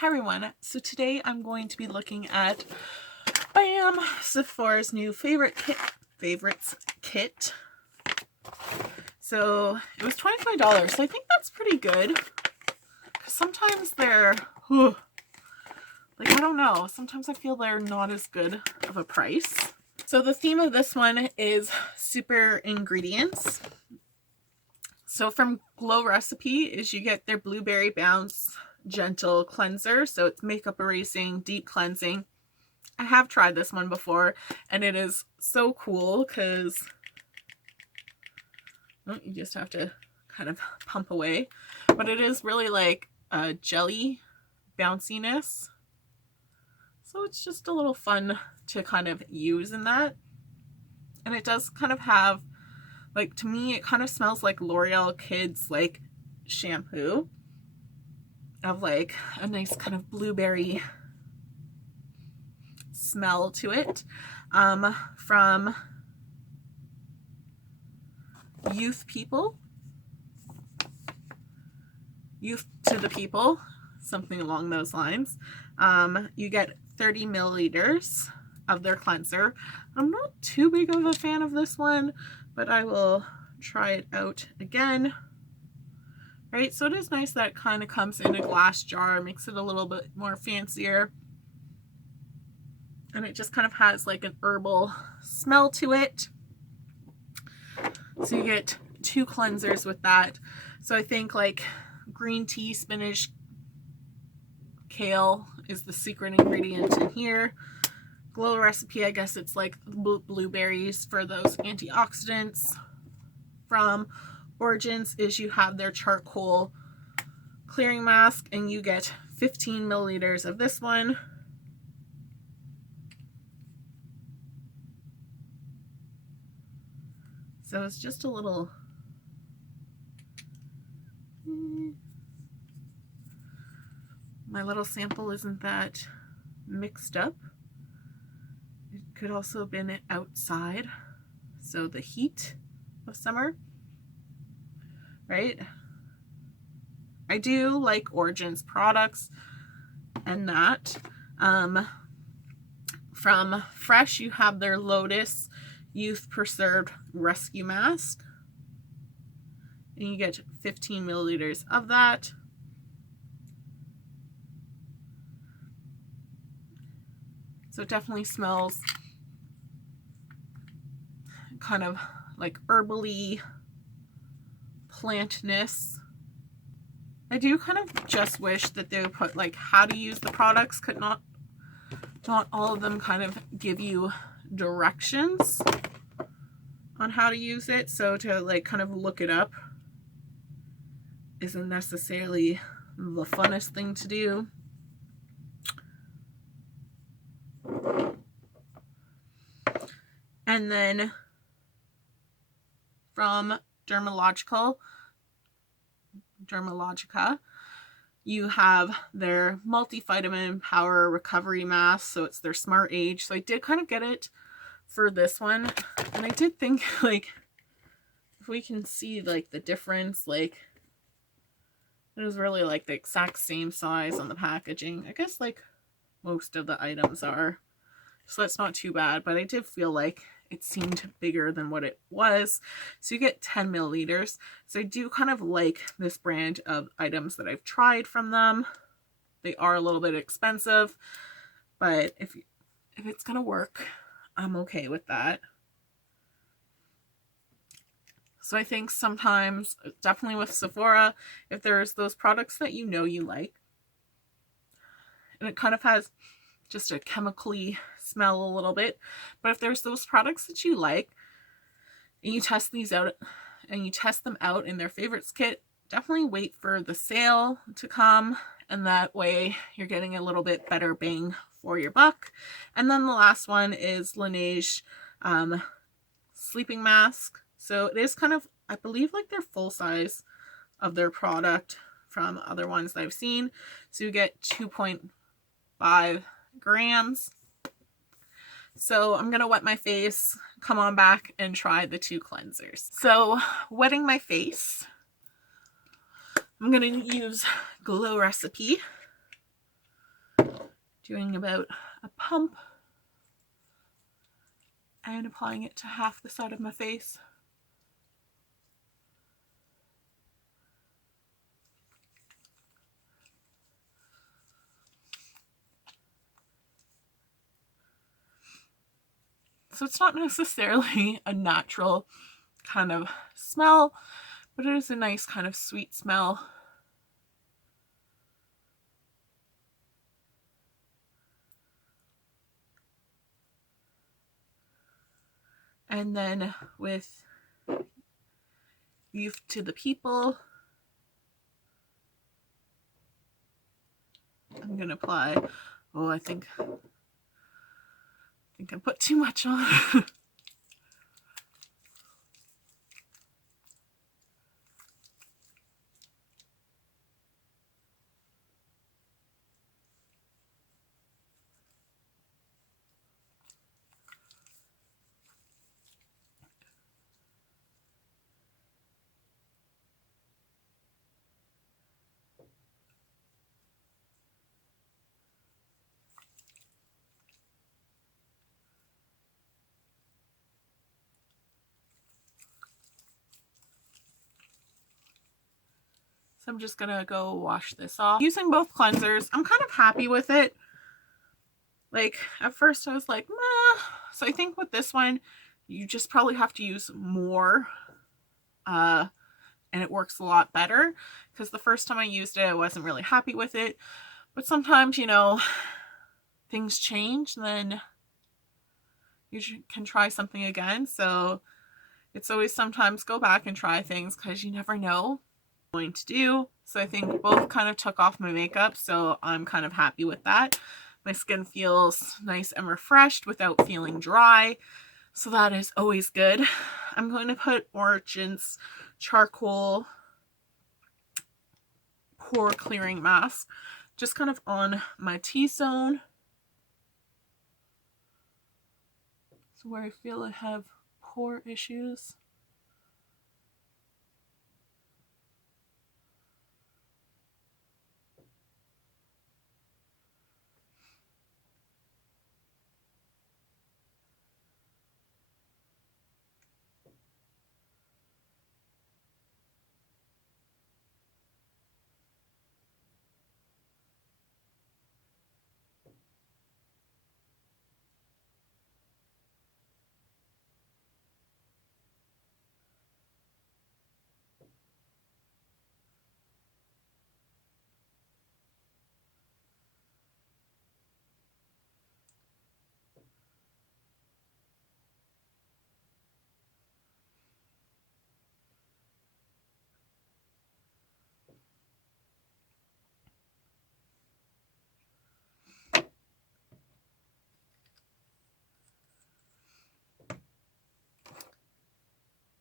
Hi everyone, so today I'm going to be looking at BAM! Sephora's new favorites kit. So it was $25, so I think that's pretty good. Because sometimes they're, like, I don't know, sometimes I feel they're not as good of a price. So the theme of this one is super ingredients. So from Glow Recipe is you get their Blueberry Bounce Gentle Cleanser. So it's makeup erasing, deep cleansing. I have tried this one before and it is so cool because you just have to kind of pump away. But it is really like a jelly bounciness. So it's just a little fun to kind of use in that. And it does kind of have, like, to me, it kind of smells like L'Oreal Kids like shampoo. Of like a nice kind of blueberry smell to it. From Youth to the People, something along those lines. You get 30 milliliters of their cleanser. I'm not too big of a fan of this one, but I will try it out again. Right, so it is nice that it kind of comes in a glass jar, makes it a little bit more fancier. And it just kind of has like an herbal smell to it. So you get 2 cleansers with that. So I think like green tea, spinach, kale is the secret ingredient in here. Glow Recipe, I guess it's like blueberries for those antioxidants. From Origins is you have their charcoal clearing mask and you get 15 milliliters of this one. So it's just a little, my little sample isn't that mixed up. It could also have been outside, so the heat of summer, right? I do like Origins products and that. From Fresh, you have their Lotus Youth Preserved Rescue Mask. And you get 15 milliliters of that. So it definitely smells kind of like herbally plantness. I do kind of just wish that they would put like how to use the products. Could not all of them kind of give you directions on how to use it, so to like kind of look it up isn't necessarily the funnest thing to do. And then from Dermalogica, you have their multivitamin power recovery mask. So it's their Smart Age. So I did kind of get it for this one. And I did think, like, if we can see like the difference, like it was really like the exact same size on the packaging. I guess like most of the items are. So that's not too bad. But I did feel like it seemed bigger than what it was. So you get 10 milliliters. So I do kind of like this brand of items that I've tried from them. They are a little bit expensive, but if it's gonna work, I'm okay with that. So I think sometimes, definitely with Sephora, if there's those products that you know you like, and it kind of has just a chemically smell a little bit, but if there's those products that you like and you test these out and you test them out in their favorites kit, definitely wait for the sale to come, and that way you're getting a little bit better bang for your buck. And then the last one is Laneige sleeping mask. So it is kind of, I believe, like their full size of their product from other ones that I've seen. So you get 2.5 grams. So I'm going to wet my face, come on back and try the 2 cleansers. So wetting my face, I'm going to use Glow Recipe. doing about a pump and applying it to half the side of my face. So it's not necessarily a natural kind of smell, but it is a nice kind of sweet smell. And then with Youth to the People, I'm going to apply, oh, I think I put too much on. So I'm just gonna go wash this off. Using both cleansers, I'm kind of happy with it. Like, at first I was like, meh. So I think with this one, you just probably have to use more. And it works a lot better. Because the first time I used it, I wasn't really happy with it. But sometimes, you know, things change, and then you can try something again. So it's always sometimes go back and try things because you never know what you're going to do. So I think both kind of took off my makeup, so I'm kind of happy with that. My skin feels nice and refreshed without feeling dry, so that is always good. I'm going to put Origins Charcoal Pore Clearing Mask just kind of on my T-zone. So where I feel I have pore issues.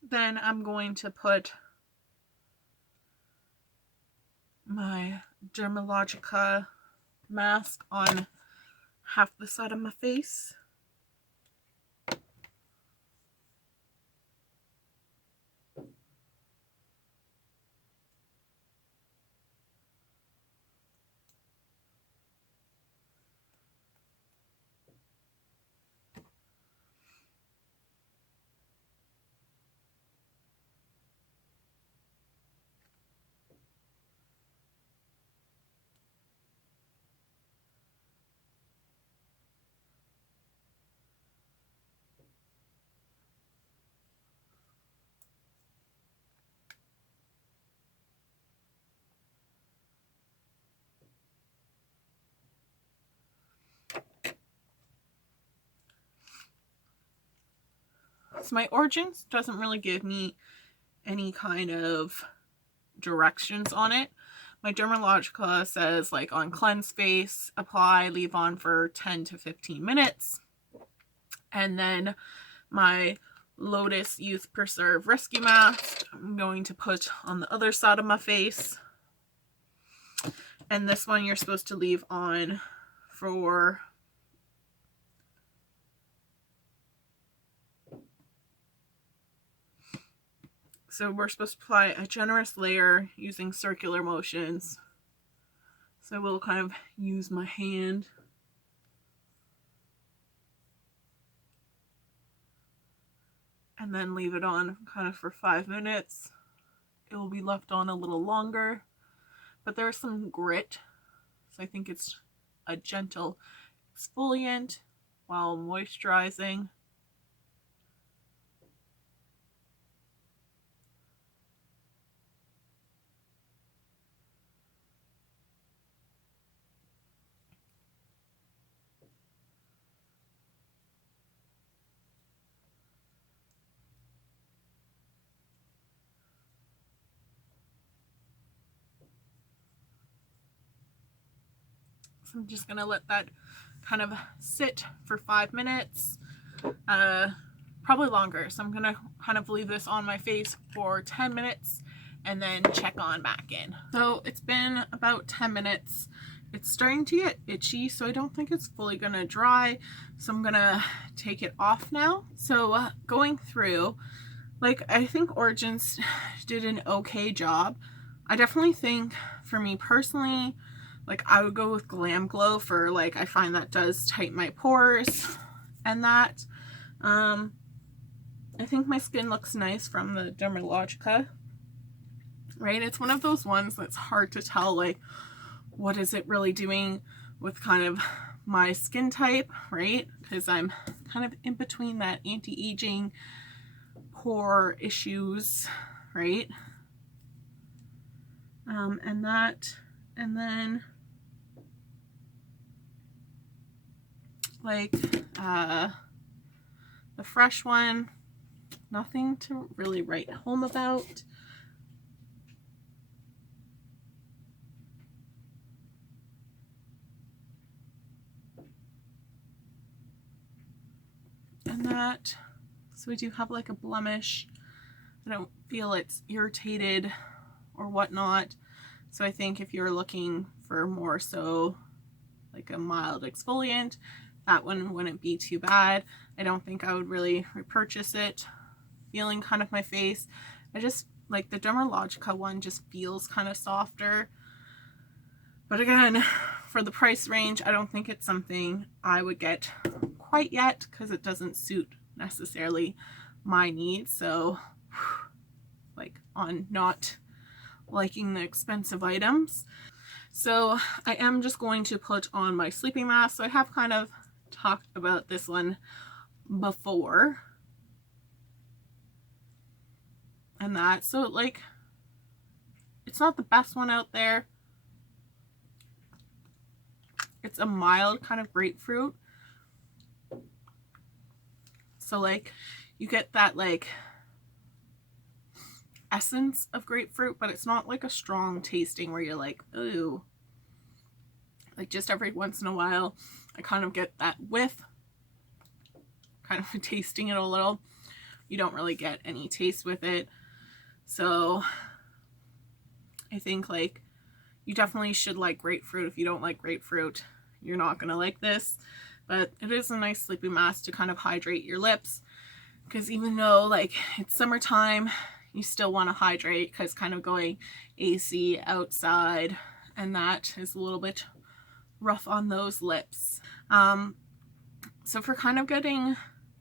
Then I'm going to put my Dermalogica mask on half the side of my face. So my Origins doesn't really give me any kind of directions on it. My Dermalogica says, like, on cleanse face, apply, leave on for 10 to 15 minutes. And then my Lotus Youth Preserve Rescue Mask, I'm going to put on the other side of my face. And this one you're supposed to leave on for so we're supposed to apply a generous layer using circular motions. So we'll kind of use my hand and then leave it on kind of for 5 minutes. It will be left on a little longer, but there's some grit, so I think it's a gentle exfoliant while moisturizing. So I'm just gonna let that kind of sit for 5 minutes, probably longer. So I'm gonna kind of leave this on my face for 10 minutes and then check on back in. So it's been about 10 minutes. It's starting to get itchy, so I don't think it's fully gonna dry. So I'm gonna take it off now. So going through, like, I think Origins did an okay job. I definitely think, for me personally, like, I would go with Glam Glow for, like, I find that does tighten my pores and that. I think my skin looks nice from the Dermalogica, right? It's one of those ones that's hard to tell, like, what is it really doing with kind of my skin type, right? Because I'm kind of in between that anti-aging pore issues, right? And that, and then like the Fresh one, nothing to really write home about. And that, so we do have like a blemish. I don't feel it's irritated or whatnot. So I think if you're looking for more so like a mild exfoliant, that one wouldn't be too bad. I don't think I would really repurchase it. Feeling kind of my face, I just like the Dermalogica one just feels kind of softer. But again, for the price range, I don't think it's something I would get quite yet because it doesn't suit necessarily my needs. So like on not liking the expensive items. So I am just going to put on my sleeping mask. So I have kind of talked about this one before and that. So like, it's not the best one out there. It's a mild kind of grapefruit. So like you get that like essence of grapefruit, but it's not like a strong tasting where you're like, ooh. Like just every once in a while, I kind of get that whiff, kind of tasting it a little. You don't really get any taste with it. So I think like you definitely should like grapefruit. If you don't like grapefruit, you're not gonna like this. But it is a nice sleeping mask to kind of hydrate your lips. Because even though like it's summertime, you still want to hydrate because kind of going AC outside and that is a little bit rough on those lips. So for kind of getting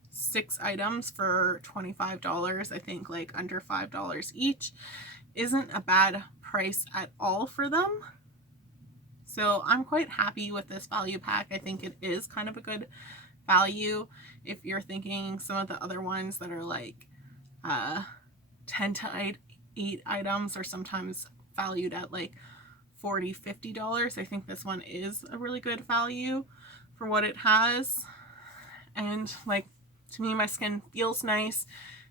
6 items for $25, I think like under $5 each isn't a bad price at all for them. So I'm quite happy with this value pack. I think it is kind of a good value if you're thinking some of the other ones that are like 10 to 8 items are sometimes valued at like $40, $50. I think this one is a really good value for what it has. And like, to me, my skin feels nice.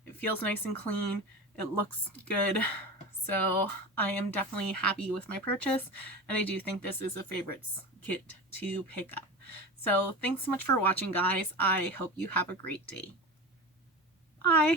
It feels nice and clean. It looks good. So I am definitely happy with my purchase. And I do think this is a favorites kit to pick up. So thanks so much for watching, guys. I hope you have a great day. Bye.